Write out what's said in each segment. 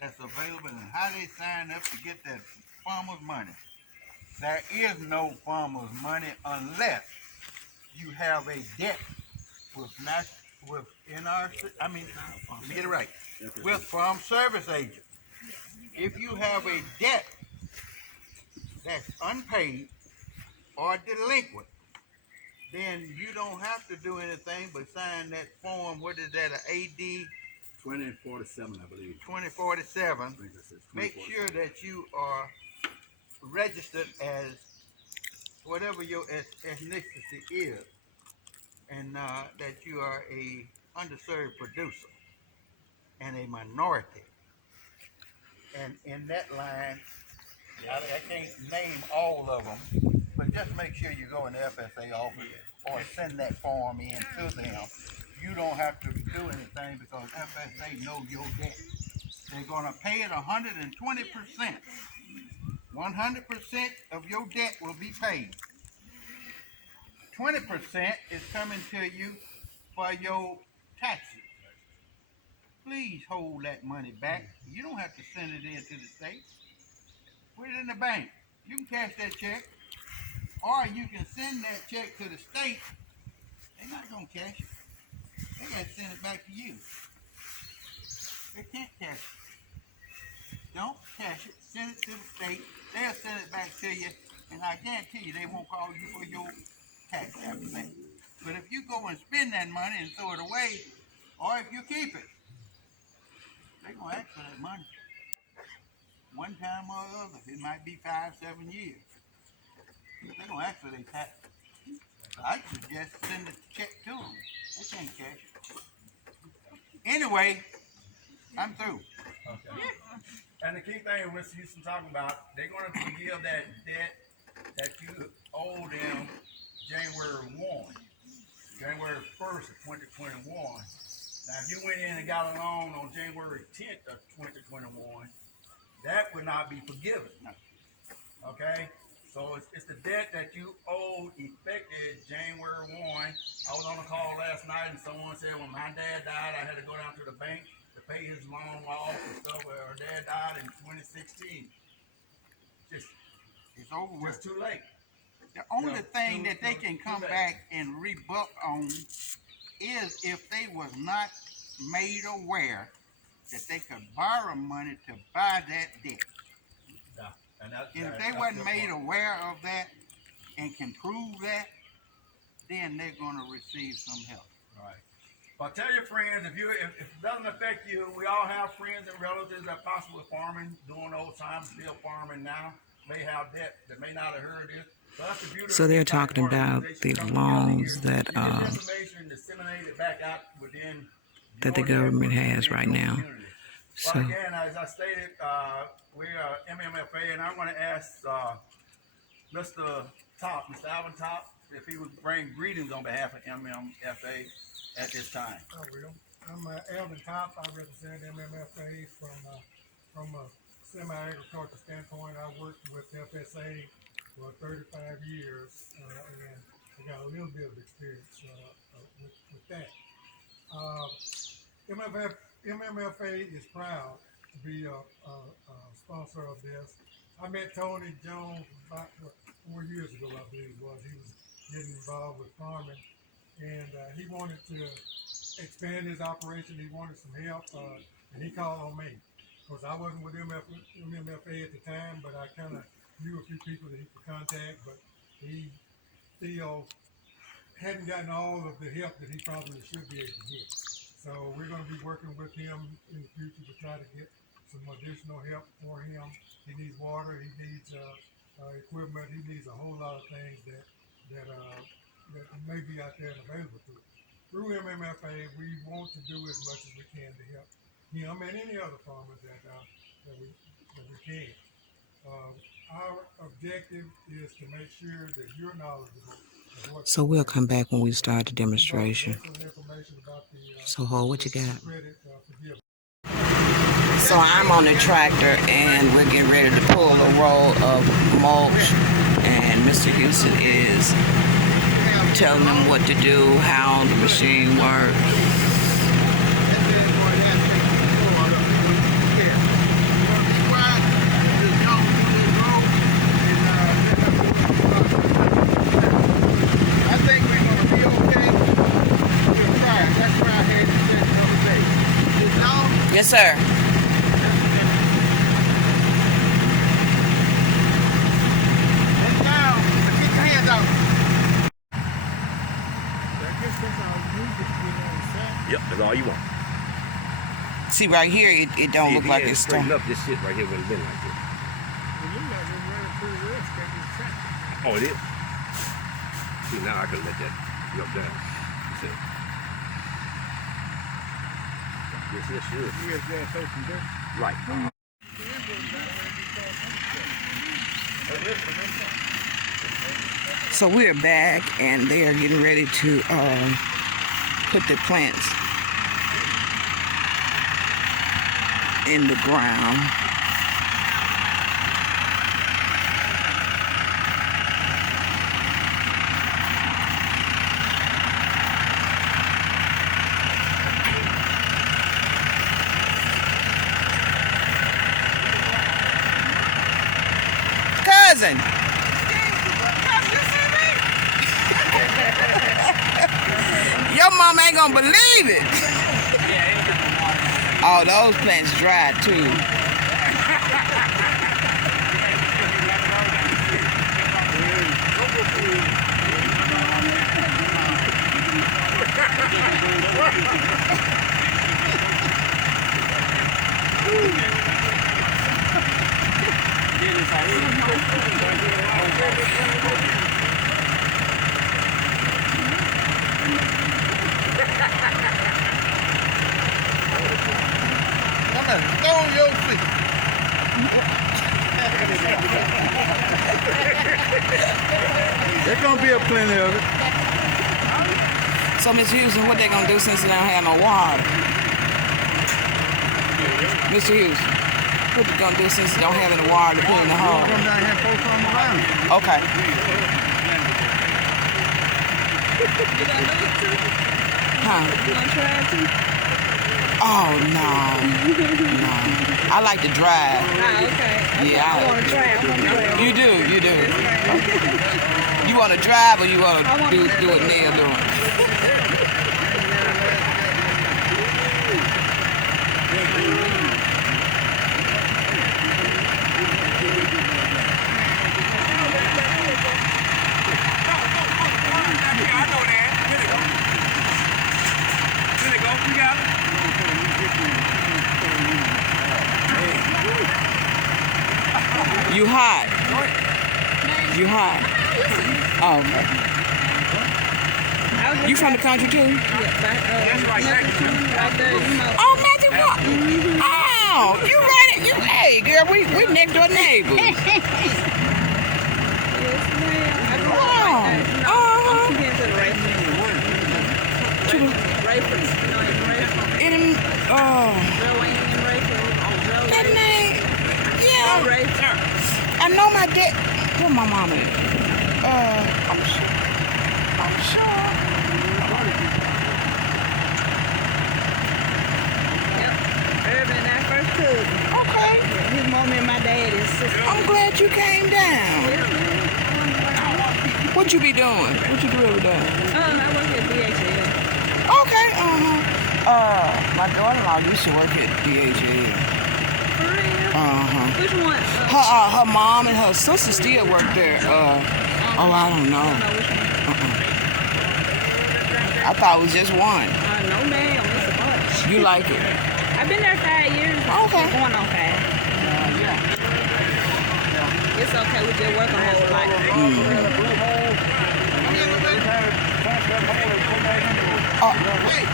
that's available and how they sign up to get that farmer's money. There is no farmer's money unless you have a debt with NRCS. Let me get it right. With Farm Service Agent. If you have a debt that's unpaid or delinquent, then you don't have to do anything but sign that form. What is that? An AD 2047, I believe. 2047. Make sure that you are registered as whatever your ethnicity is, and that you are a underserved producer and a minority. And in that line, I can't name all of them, but just make sure you go in the FSA office or send that form in to them. You don't have to do anything because FSA know your debt. They're going to pay it 120%. 100% of your debt will be paid. 20% is coming to you for your taxes. Please hold that money back. You don't have to send it in to the state. Put it in the bank. You can cash that check, or you can send that check to the state. They're not going to cash it. They got to send it back to you. They can't cash it. Don't cash it. Send it to the state. They'll send it back to you, and I guarantee you they won't call you for your tax application. But if you go and spend that money and throw it away, or if you keep it, they're going to ask for that money. One time or other. It might be 5-7 years. They're going to ask for their tax. I suggest send a check to them. They can't cash it. Anyway, I'm through. Okay. And the key thing Mr. Houston talking about, they're going to forgive that debt that you owe them January 1, January 1st of 2021. Now, if you went in and got a loan on January 10th of 2021, that would not be forgiven. Okay? So it's the debt that you owed effective January 1. I was on a call last night and someone said when my dad died, I had to go down to the bank to pay his loan off and stuff. Well, her dad died in 2016. It's over with. It's too late. The only thing that they can come back and rebut on is if they was not made aware that they could borrow money to buy that debt. And if they wasn't made aware of that and can prove that, then they're going to receive some help. Right. But tell your friends, if it doesn't affect you, we all have friends and relatives that possibly farming during those times, still farming now, may have debt that may not have heard this. So they're talking about the loans that the government has right now. So again, as I stated, we are MMFA, and I'm going to ask Mr. Alvin Top, if he would bring greetings on behalf of MMFA at this time. I will. I'm Alvin Top. I represent MMFA from a semi-agricultural standpoint. I worked with FSA for 35 years, and I got a little bit of experience with that. MMFA is proud to be a sponsor of this. I met Tony Jones about 4 years ago, I believe it was. He was getting involved with farming, and he wanted to expand his operation. He wanted some help, and he called on me. Of course, I wasn't with MMFA at the time, but I kind of knew a few people that he could contact, but he still hadn't gotten all of the help that he probably should be able to get. So we're going to be working with him in the future to try to get some additional help for him. He needs water, he needs equipment, he needs a whole lot of things that may be out there and available to him. Through MMFA, we want to do as much as we can to help him and any other farmers that we can. Our objective is to make sure that you're knowledgeable. So we'll come back when we start the demonstration. So, Ho, what you got? So I'm on the tractor and we're getting ready to pull a roll of mulch, and Mr. Houston is telling them what to do, how the machine works. sir. Sit down. Get your hands out. Yep, that's all you want. See, right here, it don't look like it's straighten done. up this shit right here when it's been like this. Oh, it is? See, now I can let that drop down. See? Yes, yes, sure. Right. So we're back, and they are getting ready to put the plants in the ground. Cousin. Your mom ain't gonna believe it. Oh, those plants dry too. Throw your feet. There's gonna be a plenty of it. So, Mr. Houston, what they gonna do since they don't have no water? Mr. Houston, what they gonna do since they don't have any water to put in the hole? Come down here and post some around. Okay. Huh? Oh, no. No. I like to drive. Okay. Yeah. I want to try. You do. You want to drive or you want to do what Neil doing? You hot. You hot. Oh. You from the country too? Oh, Matthew Walk. Oh, you ready? Hey, girl, we next door neighbors. That name, yeah. I know my dad. Where my mama is? I'm sure. Urban and our first cousin. Okay. His mom and my dad is sister. I'm glad you came down. What you be doing? What you do every day? I work at DHL. Okay, my daughter-in-law used to work at DHL. For real? Which one? Her mom and her sister still work there. I don't know. I don't know which one. I thought it was just one. No, ma'am. It's a bunch. You like it? I've been there 5 years. Okay. Going on 5. It's okay. We just work a whole lot.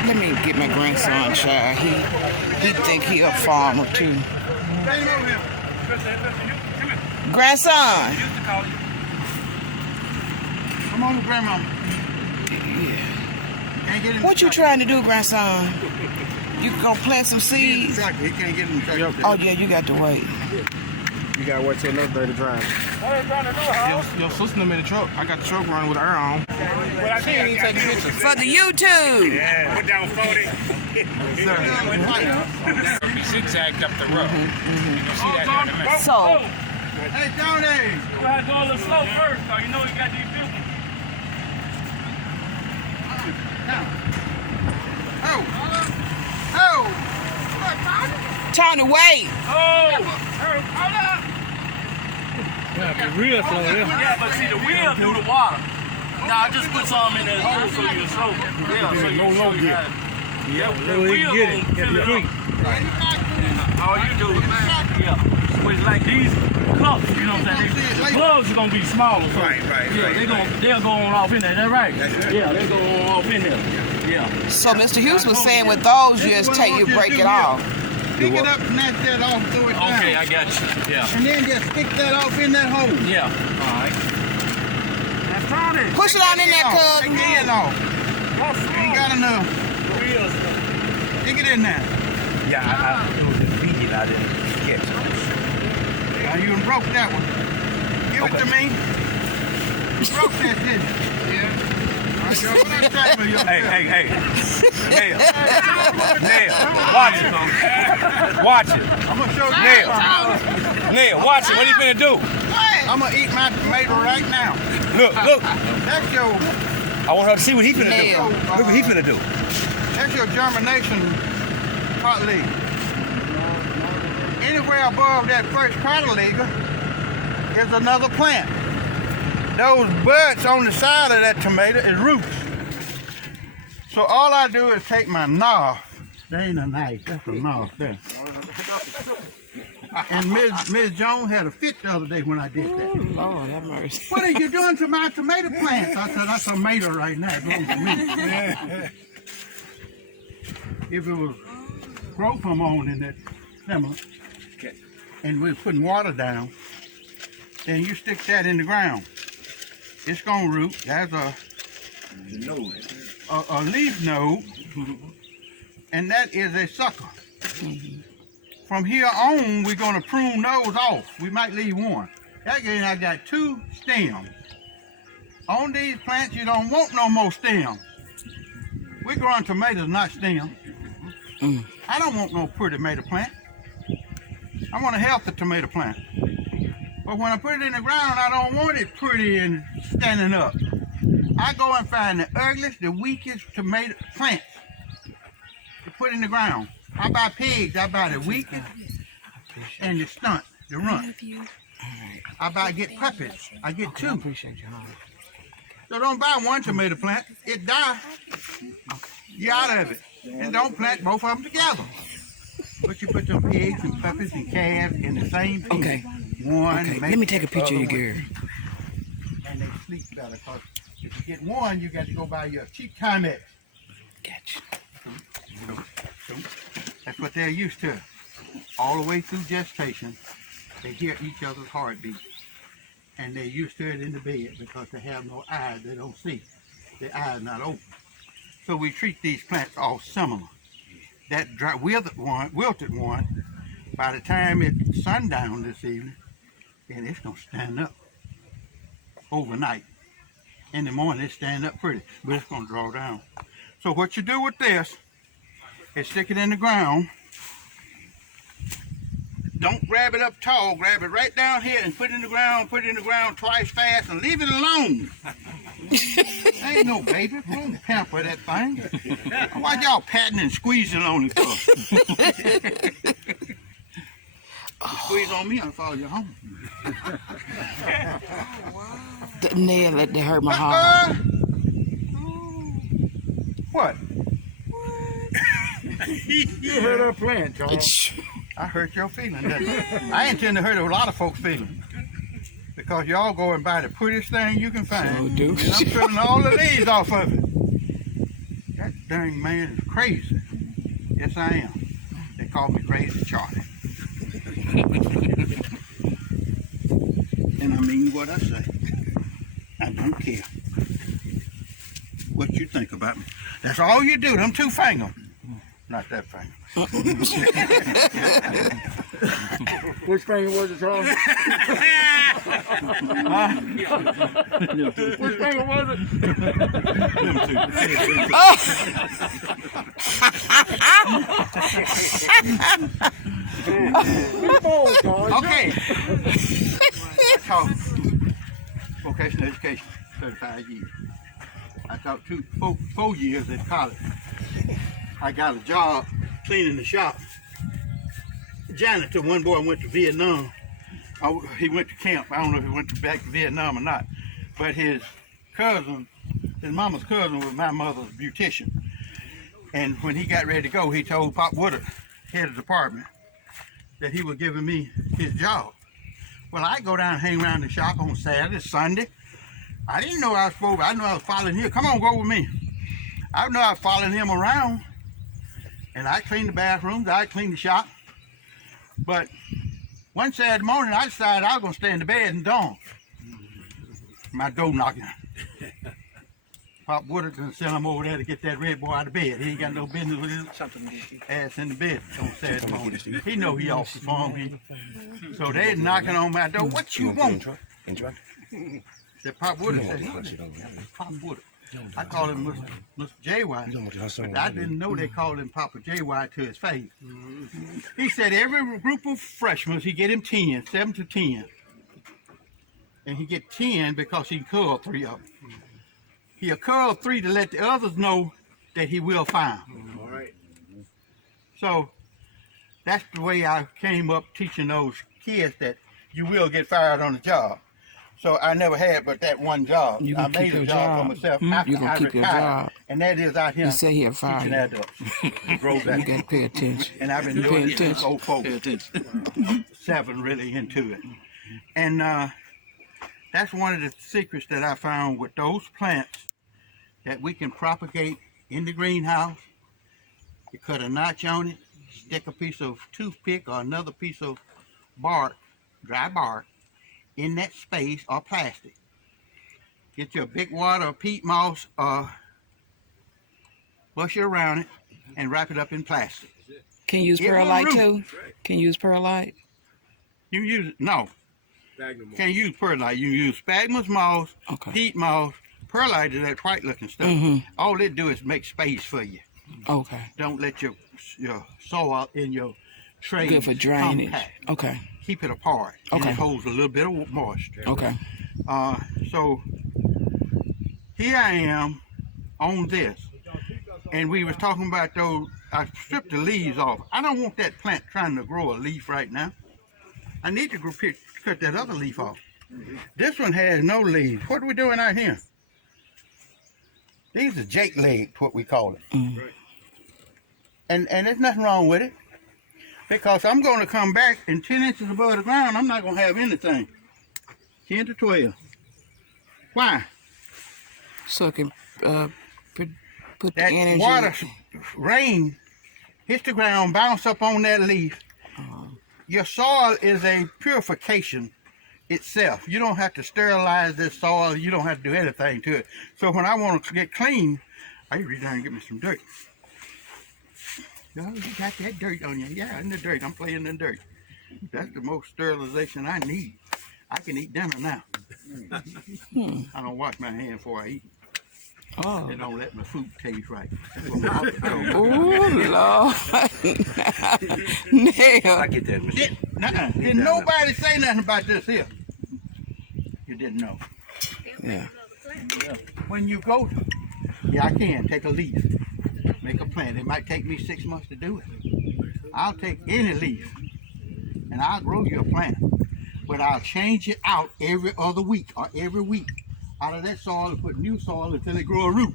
Let me get my grandson, child. He think he a farmer too. Grandson. Come on, grandma. Can't get in What you trying to do, grandson? You gonna plant some seeds? Exactly. He can't get in the truck. Oh yeah, you got to wait. You gotta wait till another day to drive. What are you trying to do, Hal? Your sister in the truck. I got the truck running with her on. She ain't even taking pictures. For the YouTube. Yeah, put down 40. Be zigzagged up the road. You can see that down the middle. So, Hey, Tony! You gotta go a little slow first, though. You know you got these people. Oh! Oh! Tony, wait. Real slow, Yeah, but see, the wheel through the water. Nah, just put some in that hole so you slow. Yeah, so you show you how. Yeah, the wheel get it. gonna fill it Get up. All you do is, switch like these cups, you know what I'm saying? The plugs are gonna be smaller. So, yeah, they'll go on off in there. Is that right? Yeah, they'll go on off in there. Yeah. So Mr. Hughes was saying with those, you just take, you break it off. Pick it up, snatch that off, throw it down. Okay, I got you. Yeah. And then just stick that off in that hole. Yeah. All right. Now, Tony. Push it on in there, cuz. Take the end off. Ain't got enough. Stick it in there. Yeah, it was immediate. I didn't catch it. Now you done broke that one. Give it to me. You broke that, didn't you? Yeah. Hey. Nail, watch it, folks. Watch it. I'm gonna show you. Nail, watch it. What are you finna do? I'm gonna eat my tomato right now. Look. That's your I want her to see what he finna Nail. do. Look what he finna do. That's your germination cartilage. Anywhere above that first cartilage is another plant. Those buds on the side of that tomato is roots. So all I do is take my knife. That ain't a knife, that's a knife there. And Ms. Jones had a fit the other day when I did that. Lord have mercy. What are you doing to my tomato plants? I said, that's a tomato right now. It belongs to me. If it was growth hormone in that similar, and we're putting water down, then you stick that in the ground. It's gonna root. There's a leaf node, and that is a sucker. From here on, we're gonna prune those off. We might leave one. Again, I got 2 stems. On these plants, you don't want no more stems. We're growing tomatoes, not stems. I don't want no pretty tomato plant. I want a healthy tomato plant. But when I put it in the ground, I don't want it pretty and standing up. I go and find the ugliest, the weakest tomato plants to put in the ground. I buy pigs, I buy the weakest and the stunt, the runt. I get puppies, I get 2. So don't buy one tomato plant, it die. You're out of it. And don't plant both of them together. But you put some pigs and puppies and calves in the same pig. Okay. One. Let me take a picture of you, Gary. And they sleep better. Cause if you get one, you got to go buy your cheap Timex. Gotcha. That's what they're used to. All the way through gestation, they hear each other's heartbeat. And they're used to it in the bed because they have no eyes, they don't see. Their eyes not open. So we treat these plants all similar. That dry, wilted one, by the time it's sundown this evening, then it's gonna stand up overnight. In the morning, it stand up pretty, but it's gonna draw down. So what you do with this is stick it in the ground. Don't grab it up tall, grab it right down here and put it in the ground twice fast and leave it alone. Ain't no baby, don't pamper that thing. Why y'all patting and squeezing on it for? You squeeze on me, I'll follow you home. The nail that hurt my heart. What? You hurt our plant, Charles. I hurt your feelings. I intend to hurt a lot of folks' feelings. Because y'all go and buy the prettiest thing you can find. Oh, dude. And I'm trimming all the leaves off of it. That dang man is crazy. Yes, I am. They call me Crazy Charlie. And I mean what I say. I don't care what you think about me. That's all you do, them 2 fingers. Not that finger. Which finger was it, Charles? Which finger was it? Okay. I taught vocational education 35 years. I taught 4 years at college. I got a job cleaning the shop. janitor. One boy went to Vietnam. He went to camp. I don't know if he went back to Vietnam or not. But his cousin, his mama's cousin, was my mother's beautician. And when he got ready to go, he told Pop Woodard, head of the department, that he was giving me his job. Well, I go down and hang around the shop on Saturday, Sunday. I didn't know I was supposed to. I knew I was following him. Come on, go with me. I know I was following him around. And I cleaned the bathrooms, I cleaned the shop. But one Saturday morning, I decided I was going to stay in the bed and dawn. My door knocking. Pop Woodard and sent him over there to get that red boy out of bed. He ain't got no business with his ass in the bed on Saturday morning. He know he off the farm. So they knocking on my door. What you want? Said Pop Woodard. Said, Pop Woodard. I called him Mr. JY, but I didn't know they called him Papa JY to his face. He said every group of freshmen, he get him 10, 7 to 10. And he get 10 because he curl 3 of them. He'll curl 3 to let the others know that he will find them. All right. So that's the way I came up teaching those kids that you will get fired on the job. So I never had but that one job. You I gonna made keep a your job for job. myself You after gonna I keep your retired. job. And that is out here You say he'll fire teaching you. adults. Grow You back. gotta pay attention. And I've been You doing pay it since attention. 04. 7 really into it. And that's one of the secrets that I found with those plants that we can propagate in the greenhouse. You cut a notch on it, stick a piece of toothpick or another piece of bark, dry bark, in that space or plastic. Get your big wad of peat moss or bush it around it and wrap it up in plastic. Can you use It will perlite root. too? Can you use perlite? You use it, no, can't use perlite. You use sphagnum moss, Okay. peat moss. Perlite is that white looking stuff. Mhm. All it do is make space for you. Okay. Don't let your soil in your tray Good for drainage. compact. Okay. Keep it apart. And Okay. it holds a little bit of moisture. Okay. So here I am on this, and we was talking about those. I stripped the leaves off. I don't want that plant trying to grow a leaf right now. I need to cut that other leaf off. This one has no leaves. What are we doing out here? These are jake legs, what we call it. Mm. And there's nothing wrong with it, because I'm going to come back and 10 inches above the ground, I'm not going to have anything. 10 to 12. Why? So it can put the That energy. water, rain, hits the ground, bounce up on that leaf. Your soil is a purification itself. You don't have to sterilize this soil. You don't have to do anything to it. So when I want to get clean, I reach down and get me some dirt. Oh, you got that dirt on you. Yeah, in the dirt. I'm playing in the dirt. That's the most sterilization I need. I can eat dinner now. I don't wash my hands before I eat. Oh. They don't let my food taste right. Oh Lord. Neil. I get that, Michelle. Did nobody say nothing about this here? You didn't know. Yeah. When you go, yeah, I can take a leaf, make a plant. It might take me 6 months to do it. I'll take any leaf and I'll grow you a plant, but I'll change it out every other week or every week out of that soil and put new soil until it grow a root.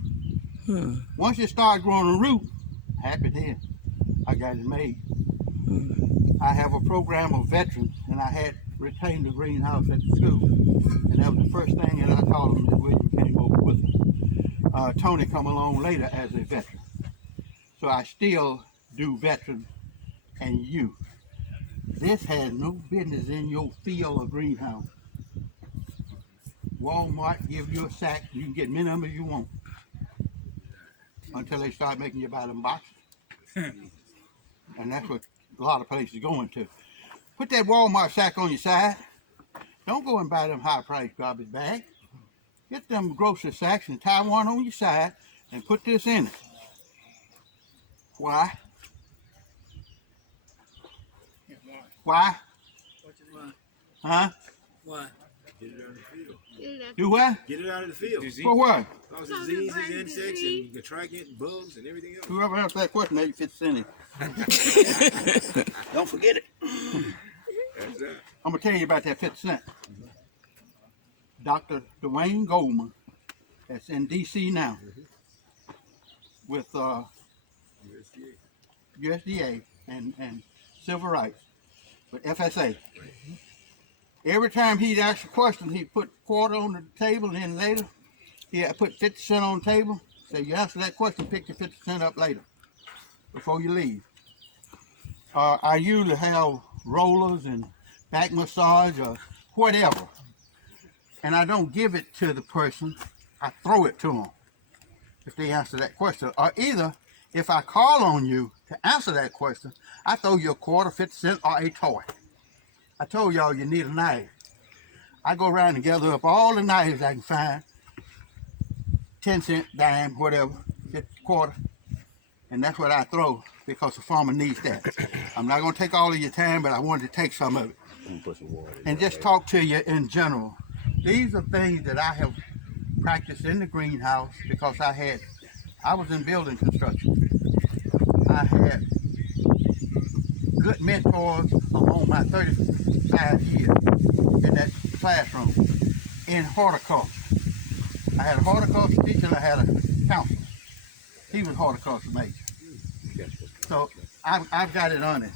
Once it start growing a root, happy then. I got it made. I have a program of veterans, and I had retained the greenhouse at the school, and that was the first thing that I taught them that William came over with them. Tony come along later as a veteran, so I still do veteran and youth. This has no business in your field or greenhouse. Walmart give you a sack, you can get many of them as you want, until they start making you buy them boxes. And that's what a lot of places are going to. Put that Walmart sack on your side. Don't go and buy them high-priced garbage bags. Get them grocery sacks and tie one on your side and put this in it. Why? Why? Huh? Why? Do what? Get it out of the field. For what? Cause diseases, insects, and you track it, bugs, and everything else. Whoever asked that question, they 50 cents. Don't forget it. That's that. I'm gonna tell you about that 50 cent. Dr. Dwayne Goldman, that's in D.C. now, with USDA and civil rights, with FSA. Every time he'd ask a question, he'd put a quarter on the table, and then later he'd put 50 cents on the table. Say, you answer that question, pick your 50 cents up later before you leave. I usually have rollers and back massage or whatever, and I don't give it to the person. I throw it to them if they answer that question. Or either if I call on you to answer that question, I throw you a quarter, 50 cents, or a toy. I told y'all you need a knife. I go around and gather up all the knives I can find, 10 cent, dime, whatever, 50, quarter, and that's what I throw because the farmer needs that. I'm not gonna take all of your time, but I wanted to take some of it and just talk to you in general. These are things that I have practiced in the greenhouse because I was in building construction. I had good mentors along my 35 years in that classroom in horticulture. I had a horticulture teacher and I had a counselor. He was horticulture major. So I've got it on it.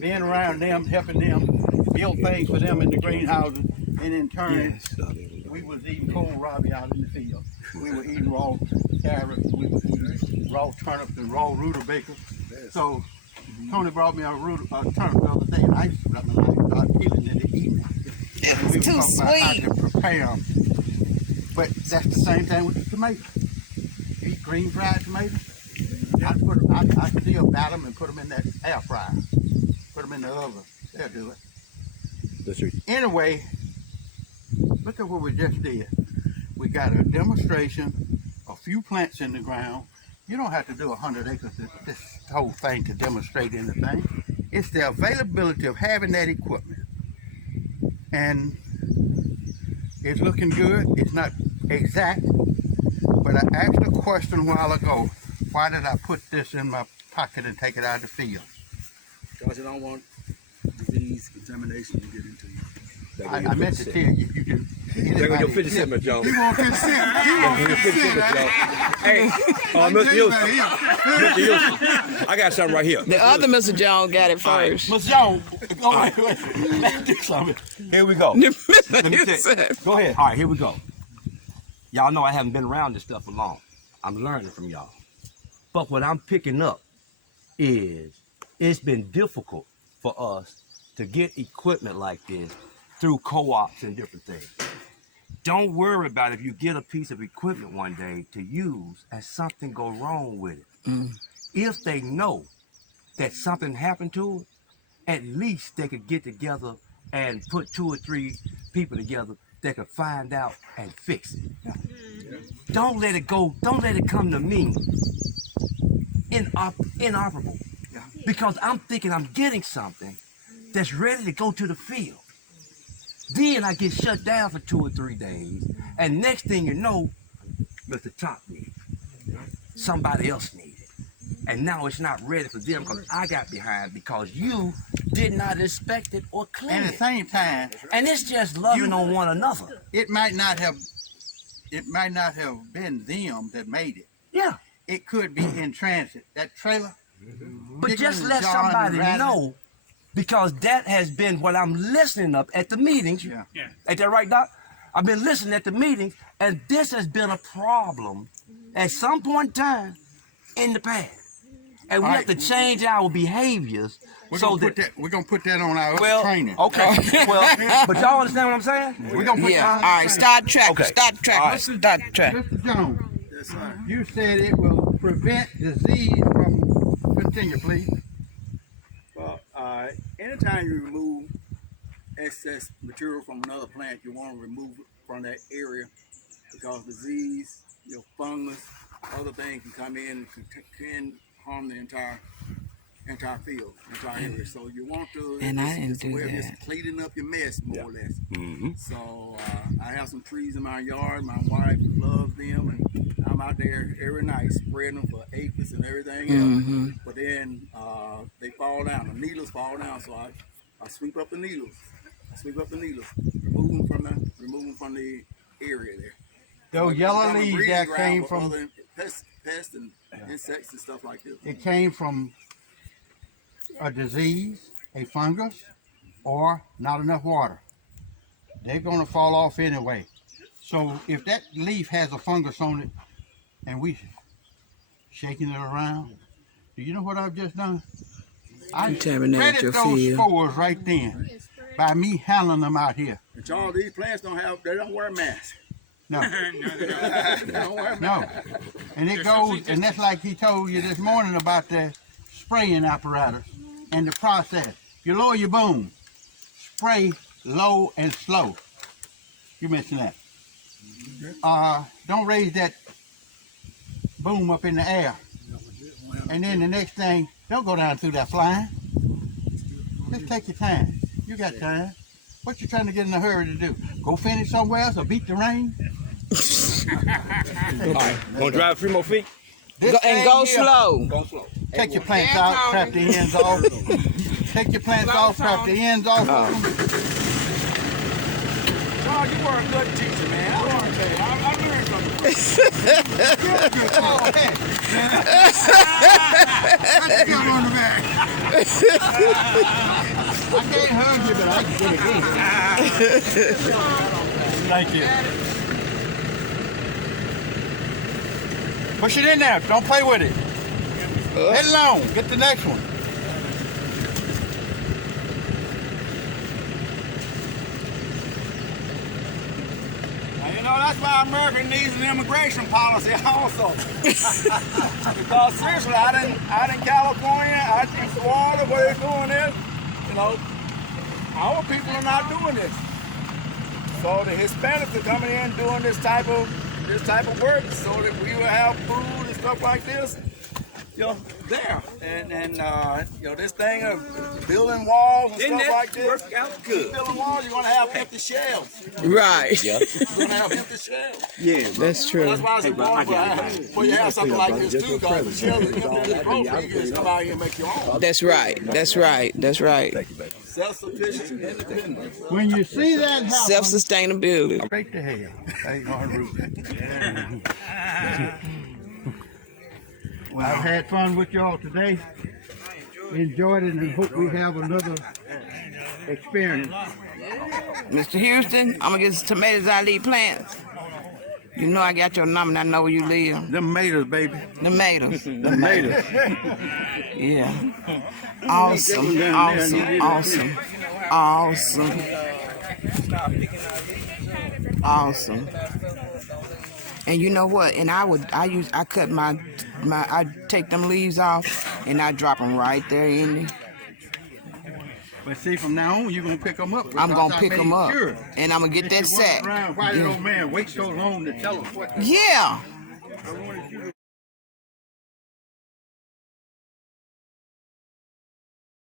Being around them, helping them, build things for them in the greenhouses, and in turn, we was eating kohlrabi out in the field. We were eating raw carrots, we were eating raw turnips and raw rutabaga. So Tony brought me a turnip the other day, and I used to grab my knife and start peeling it and eating it. It's too About how sweet. to prepare them. But that's the same thing with the tomatoes. You eat green fried tomatoes. I still bat them and put them in that air fryer. Put them in the oven. They'll do it. That's right. Anyway, look at what we just did. We got a demonstration, a few plants in the ground. You don't have to do 100 acres, this whole thing to demonstrate anything. It's the availability of having that equipment. And it's looking good. It's not exact, but I asked a question a while ago. Why did I put this in my pocket and take it out of the field? Because you don't want disease, contamination to get into you. I meant to tell you, you didn't. There go your 50 cent, Mr. Jones. He want 50 cents. He want 50 cents. Hey, Mr. Houston. Mr. Houston, I got something right here. The other Mr. Jones got it first. Mr. Jones, go ahead. Let's do something. Here we go. Mr. Let me Houston. go ahead. All right, here we go. Y'all know I haven't been around this stuff for long. I'm learning from y'all. But what I'm picking up is it's been difficult for us to get equipment like this through co-ops and different things. Don't worry about if you get a piece of equipment one day to use and something go wrong with it. If they know that something happened to it, at least they could get together and put 2 or 3 people together that could find out and fix it. Don't let it go, don't let it come to me inoperable. Because I'm thinking I'm getting something that's ready to go to the field. Then I get shut down for 2 or 3 days, and next thing you know, Mr. Top needs it. Somebody else needs it. And now it's not ready for them because I got behind because you did not inspect it or clean And at it. the same time, And it's just loving on one another. it might not have been them that made it. Yeah. It could be in transit. That trailer. But digging just and let jawing and somebody rattling. know, because that has been what I'm listening up at the meetings. Yeah. Ain't that right, Doc? I've been listening at the meetings, and this has been a problem at some point in time in the past. And we All have to right. change our behaviors We're so gonna that. we're gonna put that on our Well, training. okay. Well, but y'all understand what I'm saying? We're gonna put Yeah. that All on our right. Start track. Okay. Start track. All right. Start track. Mr. Jones, Yes, sir. you said it will prevent disease from. Continue, please. Well, anytime you remove excess material from another plant, you want to remove it from that area because disease, fungus, other things can come in and can harm the entire entire field, entire area. So you want to, And I didn't it's a do way of just that. cleaning up your mess, more or less. Mm-hmm. So I have some trees in my yard. My wife loves them, and I'm out there every night spreading them for aphids and everything else. But then they fall down. The needles fall down, so I sweep up the needles. Remove them from the area there. Those yellow leaves that came for from, other pests and insects and stuff like this. it came from a disease, a fungus, or not enough water. They're gonna fall off anyway. So if that leaf has a fungus on it and we shaking it around, do you know what I've just done? I Contaminate your spreaded those field. spores right then by me handling them out here. And Charles, these plants they don't wear masks. No, They don't wear masks. no. And it goes, and that's like he told you this morning about the spraying apparatus and the process. You lower your boom, spray low and slow. You mentioned that. Don't raise that boom up in the air. And then the next thing, don't go down through that flying. Just take your time. You got time. What you trying to get in a hurry to do? Go finish somewhere else or beat the rain? All right. Gonna drive a few more feet? Go, and go thing here, slow. Go slow. Take your plants out, trap the ends off. Take your plants off, trap the ends off. Charles, you were a good teacher, man. I want to tell you, I learned from you. Oh, hey. Let's get on the back. I can't hug you, but I can get it in. Thank you. Push it in there. Don't play with it. Head along. Get the next one. Now, you know, that's why America needs an immigration policy also. Because seriously, out in California, out in Florida, where they're doing this, you know, our people are not doing this. So the Hispanics are coming in doing this type of work, so that we will have food and stuff like this, you know, there. And you know, this thing of building walls and stuff like this. Work out good. Building walls, you're gonna have empty shells. Right. You're gonna have empty shells. Yeah. That's true. That's why it's important for you to have something like this too, because the shells are empty in the grocery, you can just come out here and make your own. That's right. That's right. That's right. Self-sufficient, independent. When you see that happen, Self-sustainability. straight to hell. Ain't gonna root. Well, I've had fun with y'all today. Enjoyed it and hope we have another experience. Mr. Houston, I'm gonna get some tomatoes out of these plants. You know I got your number and I know where you live. Them maters, baby. Tomatoes. Them maters. Yeah. Awesome. Awesome. Awesome. Awesome. Awesome. And you know what? And I cut I take them leaves off and I drop them right there in there. But see, from now on, you're going to pick them up. I'm gonna I pick made them up sure and I'm gonna get that you sack. went around, why did old man wait so long to tell us what? Yeah.